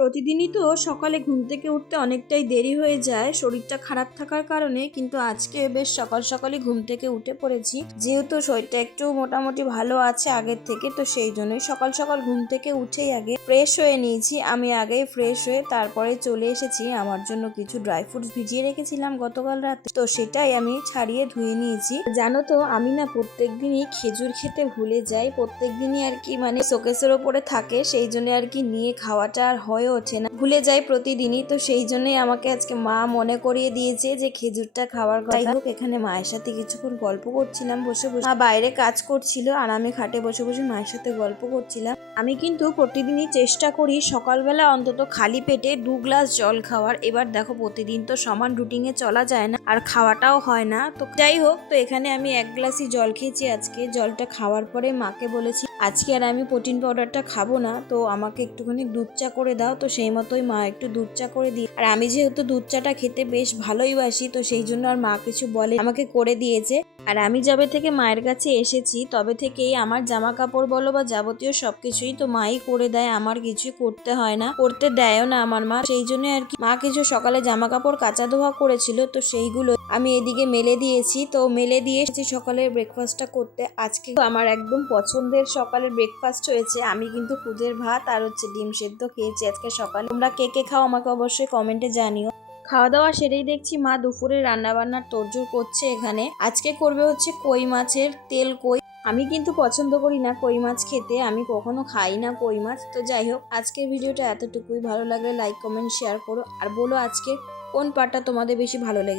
প্রতিদিনই তো সকালে ঘুম থেকে উঠতে অনেকটাই দেরি হয়ে যায় শরীরটা খারাপ থাকার কারণে, কিন্তু আজকে বেশ সকাল সকালই ঘুম থেকে উঠে পড়েছি। যেহেতু শরীরটা একটু মোটামুটি ভালো আছে আগের থেকে, তো সেই জন্যই সকাল সকাল ঘুম থেকে উঠেই আগে ফ্রেশ হয়ে নিয়েছি। আমি আগেই ফ্রেশ হয়ে তারপরে চলে এসেছি। আমার জন্য কিছু ড্রাই ফ্রুটস ভিজিয়ে রেখেছিলাম গতকাল রাতে, তো সেটাই আমি ছাড়িয়ে ধুয়ে নিয়েছি। জানো তো আমি না প্রত্যেক দিনই খেজুর খেতে ভুলে যাই। প্রত্যেক দিনই আর কি মানে শোকেসের ওপরে থাকে, সেই জন্য আর কি নিয়ে খাওয়াটা আর হয়ে ওঠে না, ভুলে যাই প্রতিদিনই। তো সেই জন্যই আমাকে আজকে মা মনে করিয়ে দিয়েছে যে খেজুরটা খাওয়ার কথা। যাই হোক, এখানে মায়ের সাথে কিছুক্ষণ গল্প করছিলাম বসে বসে। মা বাইরে কাজ করছিল আর আমি খাটে বসে বসে মায়ের সাথে গল্প করছিলাম। আমি কিন্তু প্রতিদিনই চেষ্টা করি সকালবেলা অন্তত খালি পেটে 2 গ্লাস জল খাওয়ার। এবার দেখো প্রতিদিন তো সমান রুটিনে চলা যায় না আর খাওয়াটাও হয় না। তো যাই হোক, তো এখানে আমি 1 গ্লাসই জল খেয়েছি আজকে। জলটা খাওয়ার পরে মাকে বলেছি আজকে আর আমি প্রোটিন পাউডারটা খাবো না, তো আমাকে একটুখানি দুধ চা করে দাও। তো সেই মতোই মা একটু দুধ চা করে দিই। আর আমি যেহেতু দুধ চাটা খেতে বেশ ভালোই বাসি, তো সেই জন্য আর মা কিছু বলে আমাকে করে দিয়েছে। আর আমি যবে থেকে মায়ের কাছে এসেছি তবে থেকেই আমার জামা কাপড় বলো বা যাবতীয় সবকিছুই তো মাই করে দেয়, আমার কিছু করতে হয় না, করতে দেয়ও না আমার মা। সেই জন্য আর কি মা কিছু সকালে জামা কাপড় কাচা ধোয়া করেছিল, তো সেইগুলো আমি এদিকে মেলে দিয়েছি। তো মেলে দিয়ে এসেছি সকালের ব্রেকফাস্টটা করতে। আজকে আমার একদম পছন্দের সকালের ব্রেকফাস্ট হয়েছে। আমি কিন্তু খুদের ভাত আর ডিম সেদ্ধ খেয়েছি আজকে সকালে। তোমরা কে কে খাও আমাকে অবশ্যই কমেন্টে জানিও। খাওয়া দাওয়া সেরেই দেখছি মা দুপুরে রান্না বান্নার তোড়জোড় করছে। এখানে আজকে করবে হচ্ছে কই মাছের তেল কই। আমি কিন্তু পছন্দ করি না কই মাছ খেতে, আমি কখনো খাই না কই মাছ। তো যাই হোক, আজকের ভিডিওটা এতটুকুই। ভালো লাগলে লাইক কমেন্ট শেয়ার করো আর বলো আজকে কোন পার্টটা তোমাদের বেশি ভালো লেগেছে।